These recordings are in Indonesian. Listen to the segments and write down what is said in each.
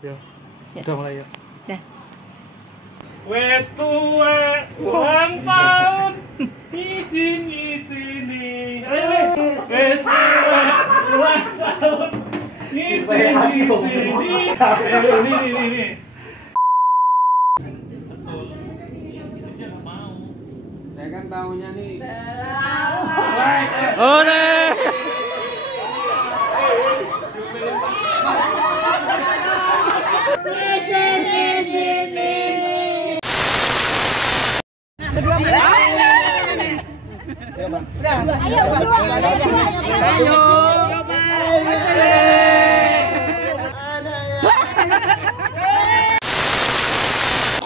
Ya. Udah mulai ya. Dah. Wes tuwe ulang tahun ngisi-ngisini. Wes tuwe ulang tahun ngisi-ngisini. Ini. Saya kan tahunya nih. Oh nih.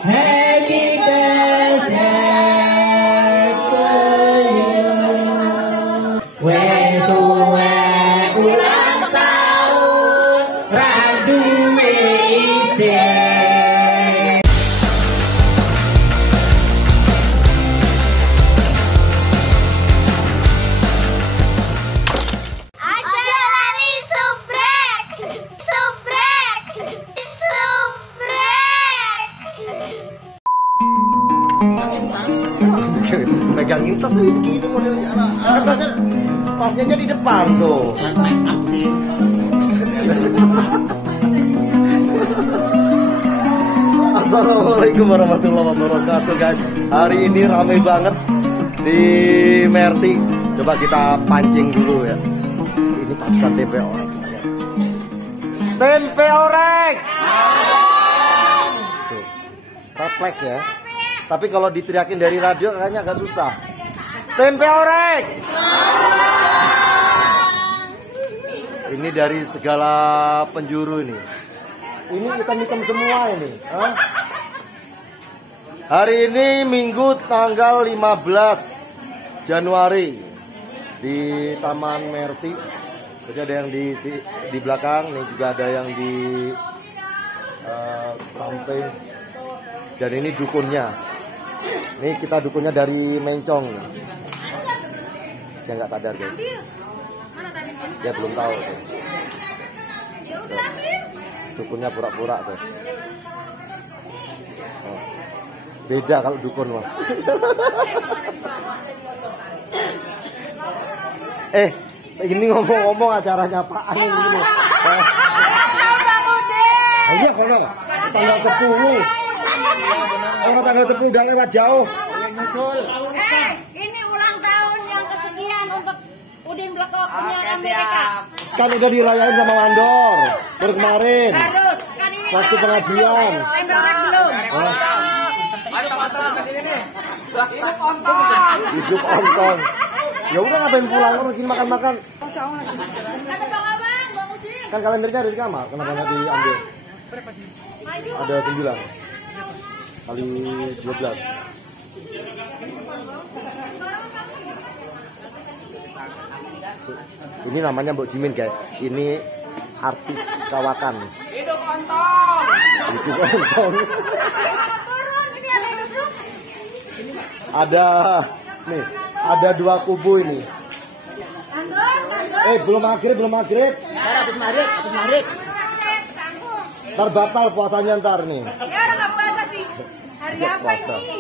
Happy birthday to you. Wes tuwe ulang tahun ra duwe isin. Aja lali subrek. Megangin tas tuh begini modelnya. Tasnya aja di depan tuh. Make up sih. Assalamualaikum warahmatullahi wabarakatuh guys. Hari ini ramai banget di Mercy. Coba kita pancing dulu ya. Ini pasukan tempe orek. Tempe orek. Tuh, refleks ya. Tapi kalau diteriakin dari radio kayaknya agak susah. Tempe orek. Ini dari segala penjuru ini. Ini hitam-hitam semua ini. Hah? Hari ini Minggu tanggal 15 Januari di Taman Mercy. Jadi ada yang di belakang, ini juga ada yang di samping. Dan ini dukunnya. Ini kita dukunnya dari Mencong. Dia nggak sadar guys. Dia belum tahu. Tuh. Dukunnya pura-pura tuh. Oh. Beda kalau dukun mah. Ini ngomong-ngomong acaranya apaan ini? Iya kalau tanggal 10. Orang tanggal 10 udah lewat jauh. Ini ulang tahun yang kesekian untuk Udin Blekok punya Amerika. Kan udah dirayain sama Mandor baru kemarin. Harus kan ini Waktu pengajian. Tempe belum. Mantap kesini nih. Hidup ontong. Ya udah ngapain pulang orang masih makan-makan. Ada Bang Abang, Bang Udin. Kan kalendernya ada di kamar, kenapa nggak diambil? Ada 9 kali 12. Ini namanya Mbok Jimin guys. Ini artis kawakan. Hidup ontong. Hidup ontong. Ada nih, ada 2 kubu ini. Belum maghrib. Habis maghrib. Ntar batal puasanya ntar nih. Ya orang nggak puasa sih. Hari Nggak apa puasa. ini?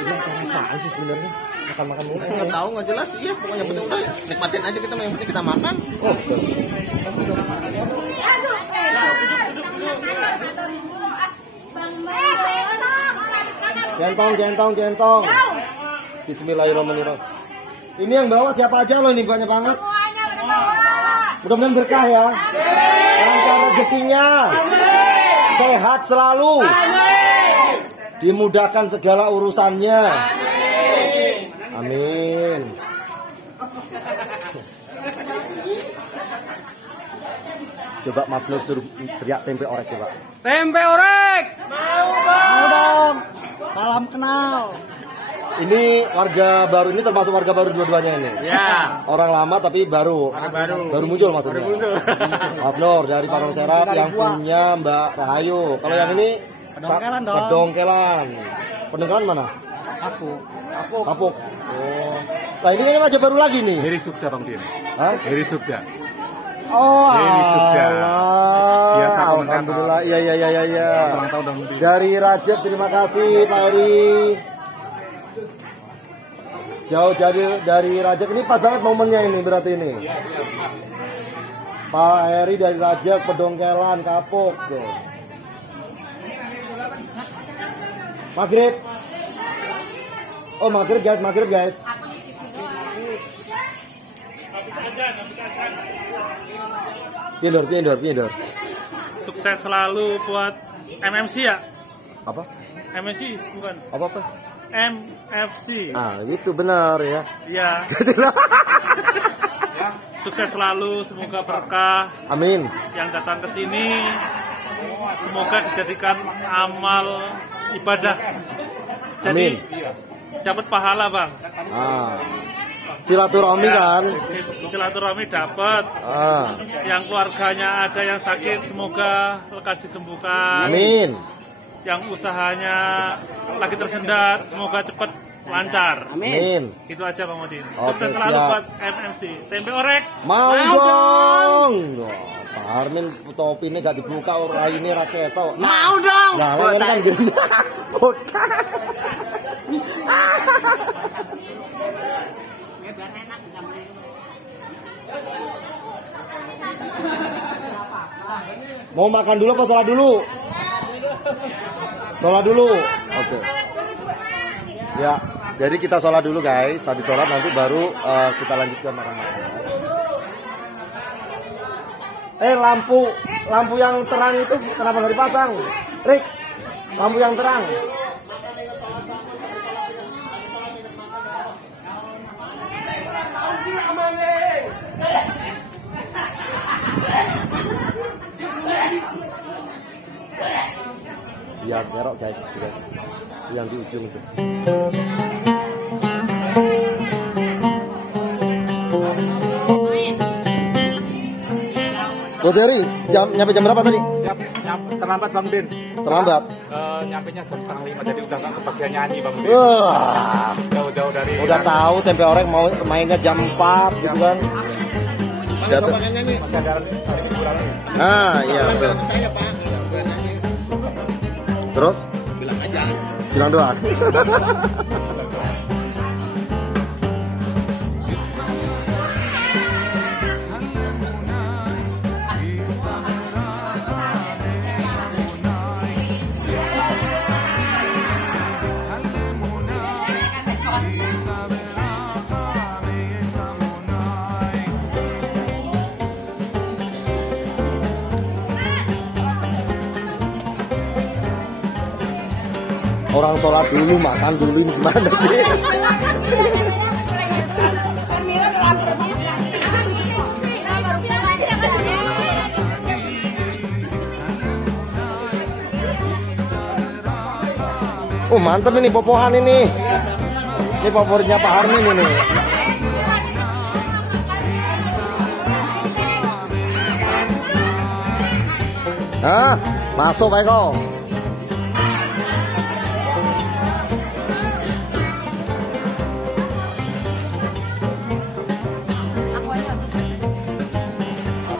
Ini acara apaan sih sebenarnya? Makan-makan mulu. Nggak tahu nggak jelas iya pokoknya betul udah nikmatin aja kita yang penting kita makan. Oh, betul. Gentong. Bismillahirrahmanirrahim. Ini yang bawa siapa aja loh, ini banyak banget. Semuanya berbawa. Mudah-mudahan berkah ya. Lancar rezekinya. Sehat selalu. Dimudahkan segala urusannya. Amin. Coba Mas Nur suruh teriak tempe orek coba. Tempe orek. Mau dong. Salam kenal. Ini warga baru, ini termasuk warga baru dua-duanya ini. Ya. Orang lama tapi baru. Baru muncul maksudnya. Mas Nur dari Parang Serap yang punya Mbak Rahayu. Kalau yang ini Pedongkelan dong. Pedongkelan. Pedongkelan mana? Kapuk. Oh. Nah ini kan raja baru lagi nih. Dari Jogja Bang Din. Hah? Dari Jogja. Oh, Ini Jogja. alah. Biasa Alhamdulillah. Iya. Ulang tahun dan lebih. Dari Rajab, terima kasih Pak Eri. Jauh dari Rajab, ini pas banget momennya ini berarti ini. Pak Eri dari Rajab, Pedongkelan, Kapuk. Tuh. Maghrib. Oh maghrib guys. Pindur. Sukses selalu buat MMC ya? Apa? MMC bukan? Apa? MFC. Ah, itu benar ya. Iya. Sukses selalu, semoga berkah Amin. yang datang ke sini. Semoga dijadikan amal ibadah. Jadi dapat pahala, Bang. Ah. Silaturahmi kan? Silaturahmi dapat. Ah. Yang keluarganya ada yang sakit, semoga lekas disembuhkan. Amin. Yang usahanya lagi tersendat, semoga cepat lancar. Amin. Itu aja Bang Modin. Oke, Sukses selalu siap. buat MMC. Tempe orek. Mau dong. Pak Armin topi ini gak dibuka orang ini raketo. Mau dong. Nah, lo kan gini. Mau makan dulu apa sholat dulu? Sholat dulu. Oke. Ya, jadi kita sholat dulu guys. Habis sholat nanti baru kita lanjutkan makan-makan. Lampu yang terang itu kenapa nggak dipasang? Rick, lampu yang terang. Biar kerok guys. Yang di ujung itu. Bos Eri, nyampe jam berapa tadi? Siap, terlambat Bang Din. Terlambat. Nyampenya jam 4:30, jadi udah nggak kebagian nyanyi Bang Din. Wah, Jauh-jauh dari. udah tahu tempe orek mau mainnya jam 4 gitu kan. Mana sokongannya nih? Masih ada hari hiburan lagi. Nah, iya betul. Bilang saya Pak, bukan nyanyi. Terus Bilang aja. bilang doang. Orang sholat dulu, makan dulu, ini gimana sih? Oh mantep ini popohan ini. Ini favoritnya Pak Armin ini. Ah, masuk Pak Eko.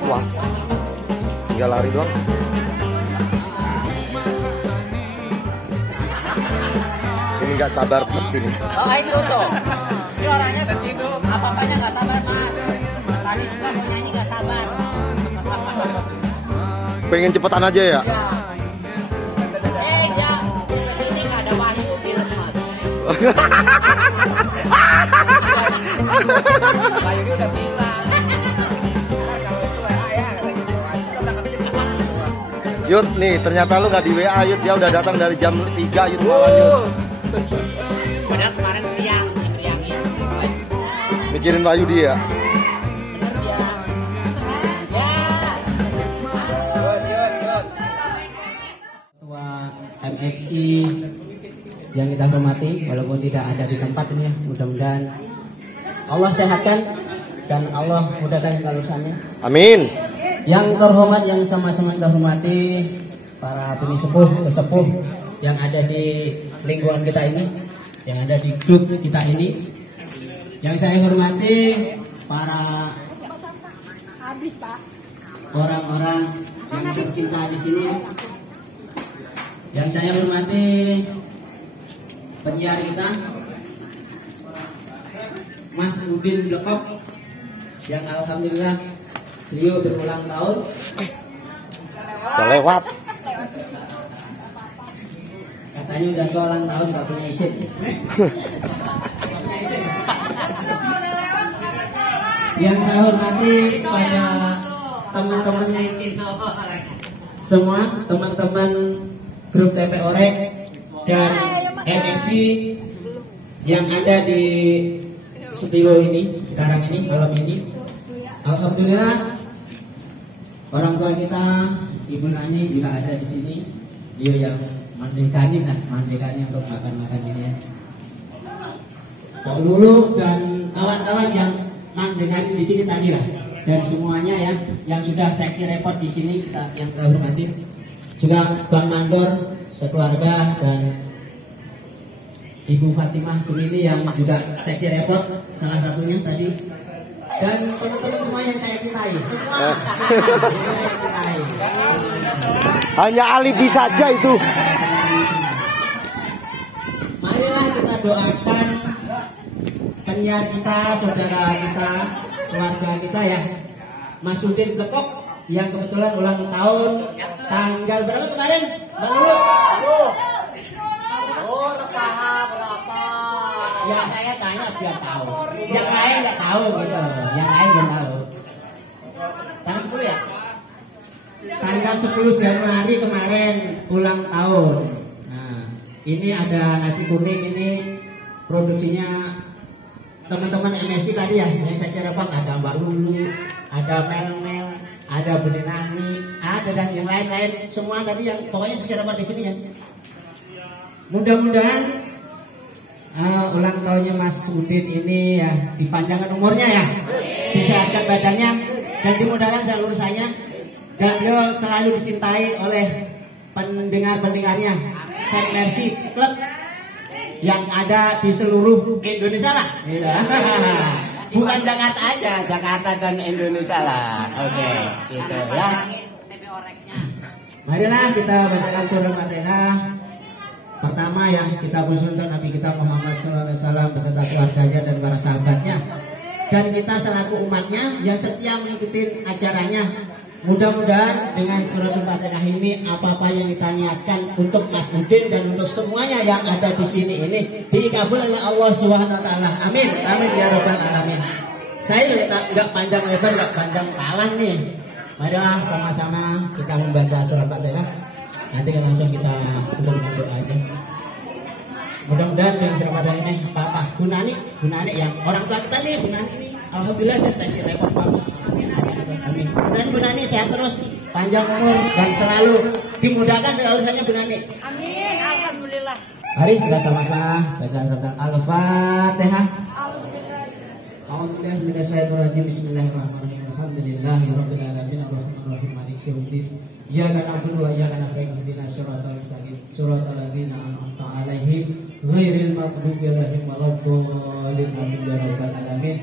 Wah, tinggal lari doang. Ini nggak sabar banget ini. Oh, itu tuh. Ini orangnya tersinggung. Apa-apanya nggak sabar, Mas. Tadi juga mau nyanyi nggak sabar. Pengen cepetan aja ya. Ya, kesini nggak ada Wahyu bilang, Mas. Wahyu dia udah bilang. Kalau itu WA ya, katanya kita berangkat cepat. Yud, nih ternyata lu nggak di WA Yud, dia udah datang dari jam 3 Yud malam Yud. Padahal kemarin riang ya. Mikirin Wayu dia. Bener dia. Ketua MFC yang kita hormati, walaupun tidak ada di tempat ini ya, mudah-mudahan Allah sehatkan dan Allah mudahkan urusannya. Amin. Yang terhormat, yang sama-sama kita hormati, para sesepuh yang ada di lingkungan kita ini, yang ada di grup kita ini. Yang saya hormati para orang-orang yang tercinta di sini ya. Yang saya hormati penyiar kita Mas Udin Lekop, yang alhamdulillah beliau berulang tahun. Udah lewat. Katanya udah ke ulang tahun gak punya izin. Yang saya hormati pada teman-temannya semua, teman-teman grup TP Orek dan MXC yang ada di studio ini sekarang ini, malam ini. Alhamdulillah orang tua kita, Ibu Nani juga ada di sini. Dia yang mandekani untuk makan ini ya. Pak Lulu dan kawan-kawan yang mandekani di sini tadi lah, dan semuanya ya yang sudah seksi report di sini kita yang kita hormati. Juga Bang Mandor sekeluarga dan Ibu Fatimah Kumini yang juga seksi report salah satunya tadi, dan teman-teman semua yang saya cintai, semua yang saya cintai. Hanya alibi saja itu. Marilah kita doakan penyiar kita, saudara kita, keluarga kita ya, Mas Udin Lekop yang kebetulan ulang tahun tanggal berapa kemarin? Bang Lulu? Oh, berapa? Ya saya tanya biar tahu. Yang lain nggak tahu gitu. Yang lain nggak tahu. Tanggal 10 ya? Tanggal 10 Januari kemarin ulang tahun. Nah, ini ada nasi kuning, ini produksinya teman-teman MFC tadi ya, yang saya share ada Mbak Lulu, ada Mel, ada Budi Nani, ada dan yang lain-lain semua tadi yang pokoknya saya share di sini ya. Mudah-mudahan ulang tahunnya Mas Udin ini ya dipanjangkan umurnya ya, disehatkan badannya dan dimudahkan seluruh usahanya, dan beliau selalu dicintai oleh pendengar-pendengarnya Fan Mercy Club yang ada di seluruh Indonesia lah. Bukan Jakarta aja, Jakarta dan Indonesia lah. Oke, gitu ya. Marilah kita bacakan surah Fatihah. Pertama ya, kita bersyukur Nabi kita Muhammad SAW beserta keluarganya dan para sahabatnya, dan kita selaku umatnya yang setia mengikuti acaranya. Mudah-mudahan dengan surat Al-Fatihah ini apa-apa yang kita niatkan untuk Mas Udin dan untuk semuanya yang ada di sini ini dikabul oleh Allah Subhanahu wa taala. Amin. Amin ya rabbal alamin. Saya enggak panjang lebar, enggak panjang palang nih. Marilah sama-sama kita membaca surat Al-Fatihah. Nanti kan langsung kita tutup dengan doa aja. Mudah-mudahan dengan surat Al-Fatihah ini apa-apa. Bu Nani yang orang tua kita nih, Bu Nani ini alhamdulillah udah seksi repot banget. Amin. Dan Bu Nani sehat terus, panjang umur dan selalu dimudahkan segala urusannya Bu Nani. Amin. Alhamdulillah. Mari kita sama-sama baca surat Al-Fatihah. A'udzubillahi minasyaitonir rajim. Bismillahirrahmanirrahim. Alhamdulillahirabbil alamin arrahmanir rahim maliki yaumiddin. Iyyaka na'budu wa iyyaka nasta'in ihdinas siratal mustaqim siratal ladzina an'amta 'alaihim ghairil maghdubi 'alaihim waladdallin. Amin ya rabbal alamin.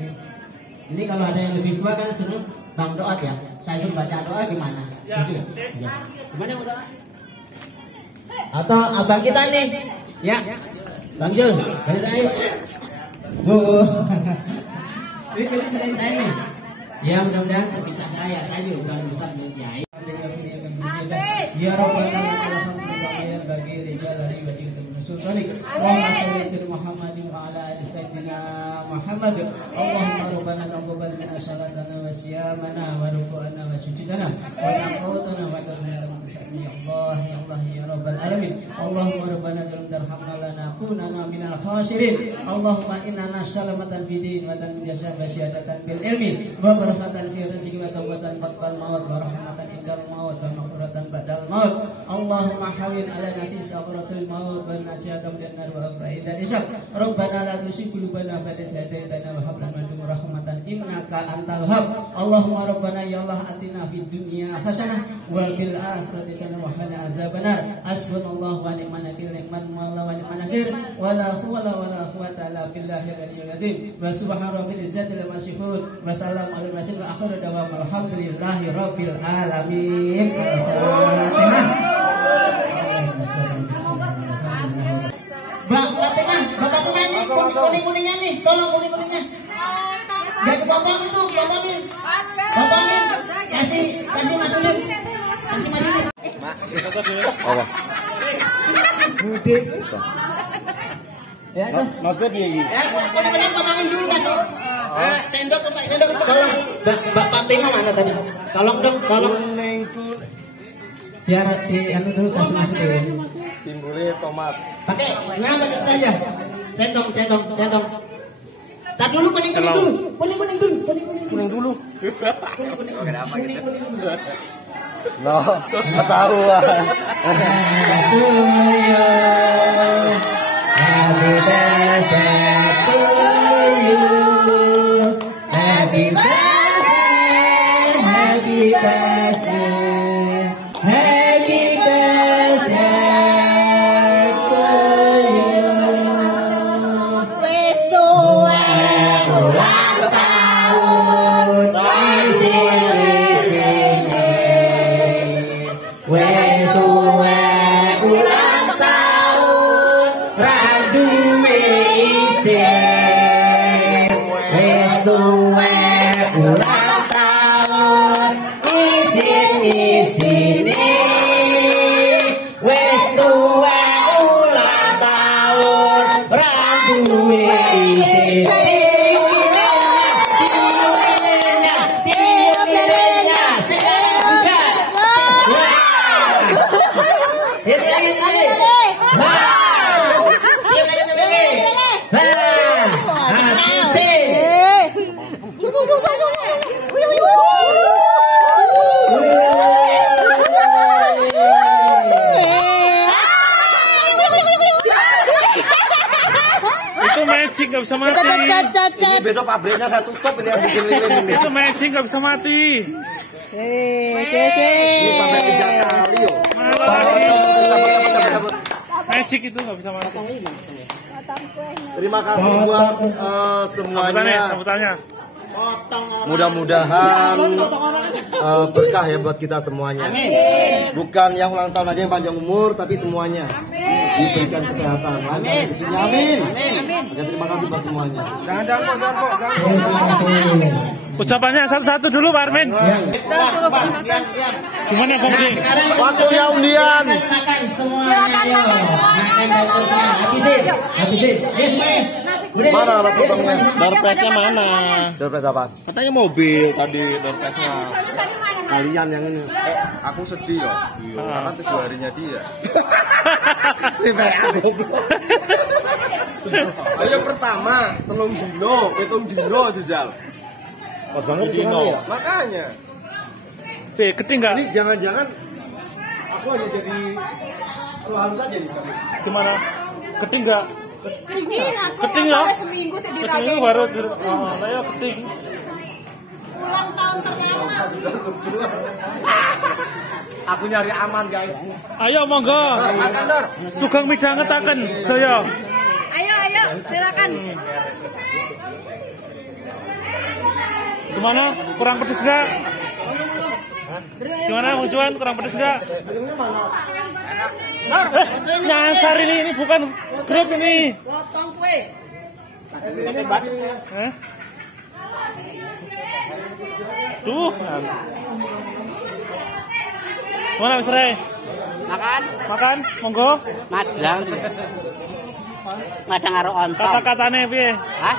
Ini kalau ada yang lebih tua kan seru Bang Doat ya. Saya suruh baca doa gimana? Ya. Ya. Gimana mau doa? Atau abang kita nih? Ya. Bang Zul, baca doa yuk. Bu. Ini selain saya nih. Ya mudah-mudahan sebisa saya juga bukan Ustaz dan Kiai. Ya Rabbana alhamdulillah bagi rijal dari wajib sultanik. Allahumma shalli ala Muhammadin wa ala ali sayyidina Muhammad. Allahumma rabbana taqabbal minna salatana wa siyamana wa ruku'ana wa sujudana wa taqawtana wa taqabbal ya Allah ya Allah ya rabbal alamin. Allahumma rabbana tarhamna lana kunana minal khasirin. Allahumma inna nas'alamatan bidin wa tanjasa wa syahadatan bil ilmi wa barakatan fi rizqi wa tawbatan faqbal maut wa rahmatan indal maut wa maghfiratan ba'dal maut. Allahumma hawil ala nafi sakratul maut wa nasyatam dan nar wa afraid dan isyak. Rabbana la tuzigh qulubana ba'da idh hadaytana wa hab lana min rahmatan innaka antal wahhab. Allahumma rabbana ya Allah atina fid dunya hasanah wa bil akhirati hasanah wa qina azabannar. Hasbunallahu wa ni'mal wakeel, ni'mal mawla wa ni'man nasir. qadir wa la hawla wa la quwwata illa billahil aliyyil azim. Wa subhana rabbil izzati amma yasifun wa salamun alal mursalin wa akhiru da'wana alhamdulillahi rabbil alamin. Bapak tengah nih, kuning-kuningnya nih, tolong kuning-kuningnya. Jangan potong itu, potongin. Kasih masukin. Apa? Mudik. Ya, Mas Bebi lagi. ya, kuning-kuning potongin dulu kasih. Sendok. Tolong. Mbak Fatima mana tadi? Tolong dong. Kuning tuh Biar di anu dulu kasih masukin. simbolnya tomat. Pakai kita aja. Centong. Tak dulu kuning dulu. Kuning dulu. Kenapa gitu? No, ketahuan. Happy birthday to you. Happy birthday. Happy birthday. Happy birthday to you. Wes tua Ulang tahun wes tuwa ulang tahun raduwe isin. Wes tuwa ulang tahun isin-isine. Wes tuwa ulang tahun raduwe isin. Itu magic nggak bisa mati. Ini besok pabriknya saya tutup ini yang bikin lilin ini. Itu magic nggak bisa mati. Ini sampai 3 kali yo. Magic itu nggak bisa mati. Terima kasih buat semuanya. Sambutannya. Mudah-mudahan berkah ya buat kita semuanya. Bukan yang ulang tahun aja yang panjang umur, tapi semuanya diberikan kesehatan. Lancar rezekinya, amin. Dan terima kasih buat semuanya. Ucapannya satu-satu dulu Pak Armin. Gimana Bang Budi? Waktunya undian. Habisin. Mana anak potongnya? Doorpesnya mana? Dompet apa? Katanya mobil tadi doorpesnya. Kalian yang ini. Aku sedih ya. Karena 7 harinya dia. Yang pertama, telung dino jajal. Pas banget dino. Makanya. Keting nggak? Ini jangan-jangan aku hanya jadi keluhan saja nih tadi. Gimana? Keting nggak? Keting ya? Seminggu sih Seminggu baru. Oh, ayo keting. ulang tahun terlama. Aku nyari aman guys. Ayo monggo. Sugeng midhangetaken sedaya. Ayo, silakan. Gimana? Kurang pedes nggak? Gimana Bang Juan? Kurang pedes nggak? Nyasar ini bukan grup ini. Potong kue. Hah? Tuh. Mana Mas Ray? Makan, monggo. Madang karo ontong. Kata-katane piye? Hah?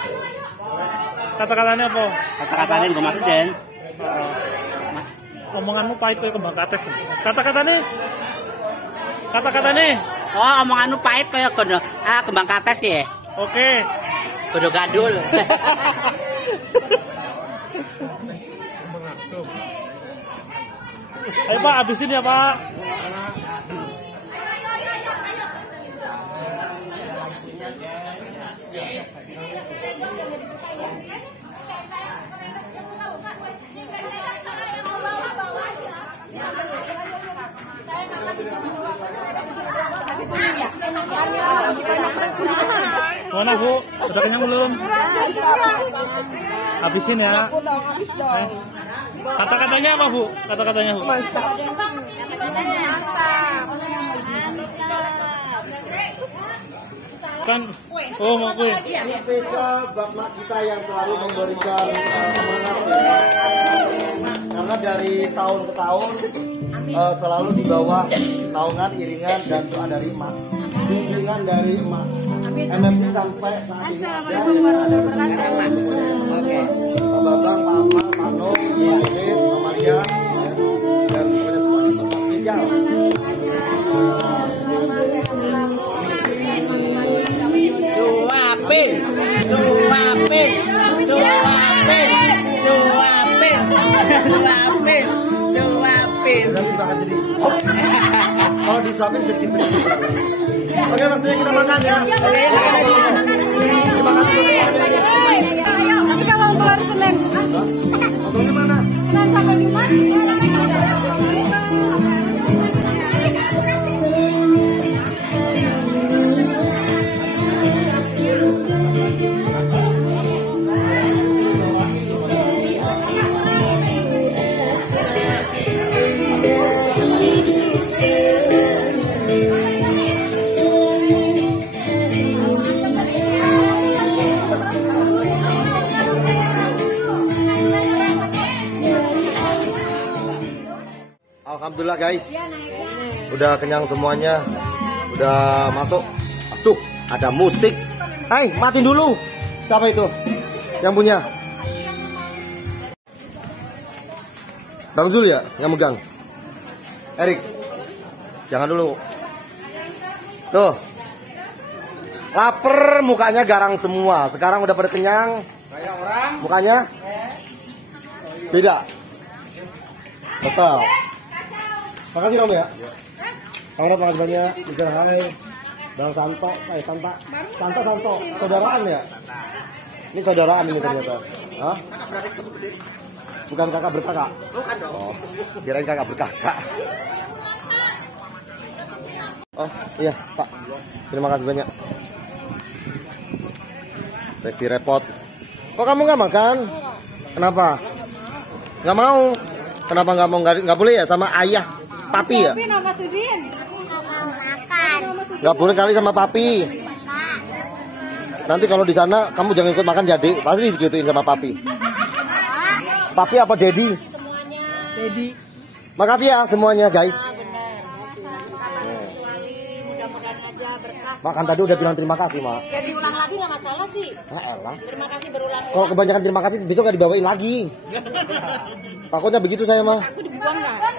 Kata-katane apa? Kata-katane nggo maksuden. Omonganmu pahit kayak kembang kates. Kata-katane? Oh, omonganmu pahit kaya kembang kates ya. Oke. Godo gadul. Ayo Pak, habisin ya Pak. Masih banyak Mana Bu? Udah kenyang belum? Habisin ya. Kata-katanya apa Bu? Kata-katanya Bu? Kan, oh mau kue. Spesial buat mak kita yang selalu memberikan semangat ya. Karena dari tahun ke tahun selalu di bawah naungan, iringan dan doa dari mak, bimbingan dari emak. MMC sampai saat ini ada Oke. Pak Babang, Pak Ahmad, Pak Noh, Pak Emit, Pak Maria, dan semuanya semuanya spesial. Suapin, suapin, suapin, suapin, suapin, suapin. Kalau disuapin sedikit-sedikit. Oke, waktunya kita makan ya. Terima kasih buat semuanya. Tapi kalau mau hari Senin, Otongnya mana? Senin sampai Jumat. Alhamdulillah guys, udah kenyang semuanya, udah masuk. Aduh, ada musik. Hai, matiin dulu. Siapa itu yang punya? Bang Zul ya, yang megang. Erik, jangan dulu. Tuh, lapar, mukanya garang semua. Sekarang udah pada kenyang. Mukanya beda. Betul. Makasih Om ya. Selamat makasih banyak. Bicara hai. Bang Santo, Santo. Saudaraan ya? Ini saudaraan ini ternyata. Hah? Bukan kakak berkakak? Bukan dong. Oh, kirain kakak berkakak. Oh iya Pak. Terima kasih banyak. Seksi repot. Kok kamu nggak makan? Kenapa? Nggak mau? Kenapa nggak mau? Nggak boleh ya sama ayah? Papi ya? Nama Sudin. Nggak boleh kali sama papi. Nanti kalau di sana kamu jangan ikut makan jadi pasti digituin sama papi. Papi apa Dedi? Semuanya. Dedi. Makasih ya semuanya guys. Mudah-mudahan aja berkah. Makan tadi udah bilang terima kasih mak. Ya diulang lagi nggak masalah sih. Nah, elah. Terima kasih berulang. Kalau kebanyakan terima kasih besok nggak dibawain lagi. Takutnya begitu saya mah. Aku dibuang nggak?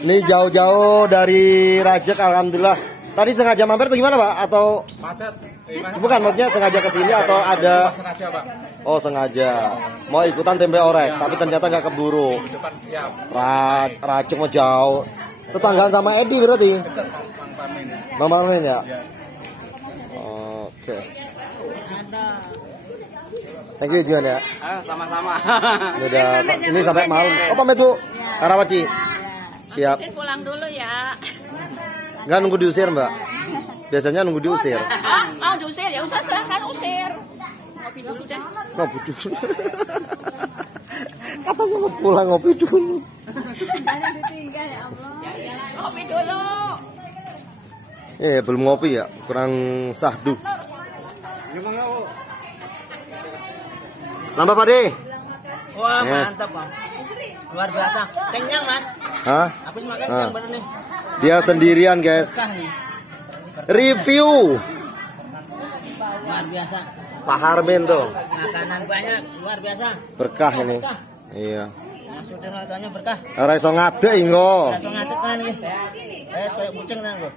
Ini jauh-jauh dari Rajek, alhamdulillah. Tadi sengaja mampir atau gimana Pak? Atau Macet. bukan, maksudnya sengaja kesini atau ada? Sengaja Pak. Oh sengaja. Mau ikutan tempe orek, tapi ternyata nggak keburu. Depan siap. Rajek mau jauh. Tetanggaan sama Edi berarti? Bang Parmin ya? Oke. Thank you Juan ya. Sama-sama. Ini sampai malam. Oh pamit Bu. Karawaci. Siap. Pulang dulu ya. Nggak nunggu diusir Mbak? Biasanya nunggu diusir. Oh diusir ya usah silahkan usir. Ngopi dulu deh. Ngopi dulu. Katanya mau pulang ngopi dulu. Ngopi dulu. Belum ngopi ya, kurang sahdu. Nambah Pak De. Wah, Yes. mantap, Bang. Luar biasa. Kenyang, Mas. Hah? Aku cuma kenyang bener nih. Dia sendirian guys. Berkah nih. Review Luar biasa. Pak Harmin tuh. Makanan banyak, luar biasa. Berkah ini. Iya. Sudah nontonnya berkah. Ora iso ngadek engko. Langsung ngatet kan nih. Kayak kucing kan, Bro.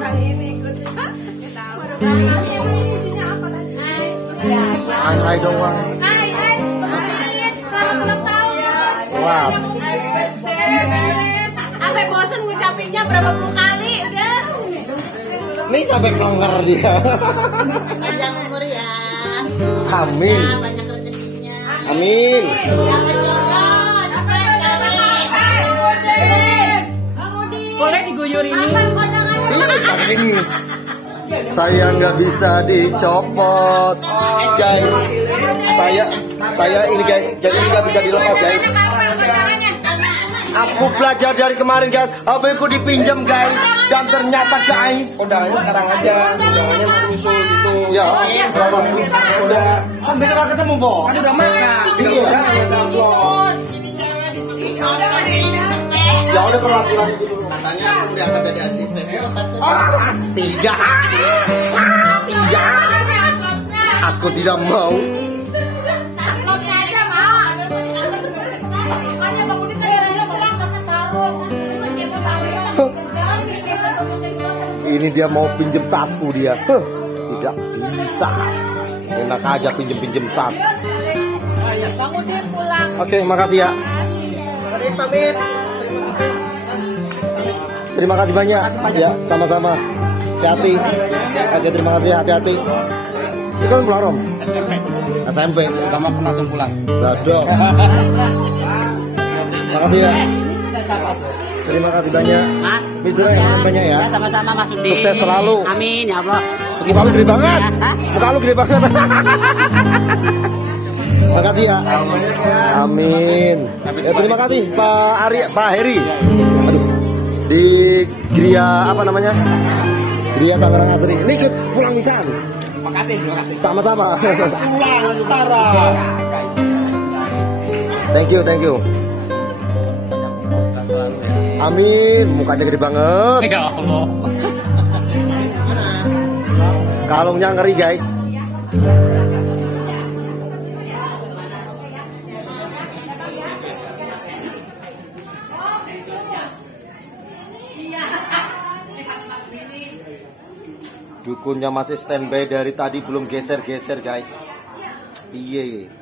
Kali ini ikut. Kita tahu. Hai dong, Wak. Hai, selamat ulang tahun. Wah. Sampai bosen ngucapinnya berapa puluh kali udah. Nih sampai kenger dia. Panjang umur ya. Amin. Ya, banyak rezekinya. Amin. Dapat jodoh, cepet kawin. Boleh diguyur ini. Ini saya nggak bisa dicopot, guys. Saya ini guys, jadi ini nggak bisa dilepas guys. Aku belajar dari kemarin guys, HP-ku dipinjam guys, dan ternyata guys, udah sekarang aja, undangannya menyusul gitu. Ya, udah. Kan besok ketemu Bo, kan udah makan. Iya. Ya udah perlakuan itu dulu. Katanya aku diangkat jadi asisten. Tidak. Aku tidak mau. Ini dia mau pinjem tasku dia. Tidak bisa. Enak aja pinjem tas. Oke, makasih ya. Terima kasih banyak. Ya, sama-sama. Hati-hati. Oke, terima kasih. Hati-hati. Itu kan pulang Rom? SMP. Kamu langsung pulang. Badok. Makasih ya. Terima kasih banyak. Mas, Mister yang banyak ya. sama-sama Mas Udin. Sukses selalu. Amin ya Allah. Muka lu gede banget. Muka lu gede banget. Makasih ya. Amin. Ya, terima kasih Pak Heri. Aduh. Di Gria apa namanya? Gria Tangerang Asri. Ini ikut pulang pisan. Makasih. Sama-sama. Pulang utara. Thank you. Amin. Mukanya gede banget. Ya Allah. Kalungnya ngeri guys. Dukunnya masih standby dari tadi, belum geser-geser guys. Iya.